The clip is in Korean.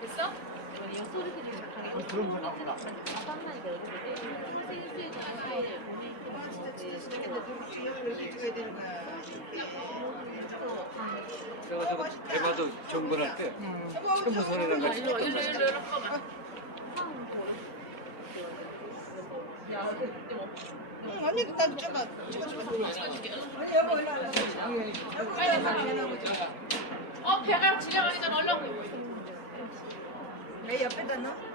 됐어? 소리들이 작하게. 그런 거 나구나. 땀나니까 여기 찍어야 되는 거야. 내가 저거 대마도 정벌할 때 첨부 소리랑 같이 일로 한번만. 응, 언니도 난 좀만 찍어주면 아니 여보 일로 와. 배가 지나가기 전에 얼른. 내 옆에다 넣어.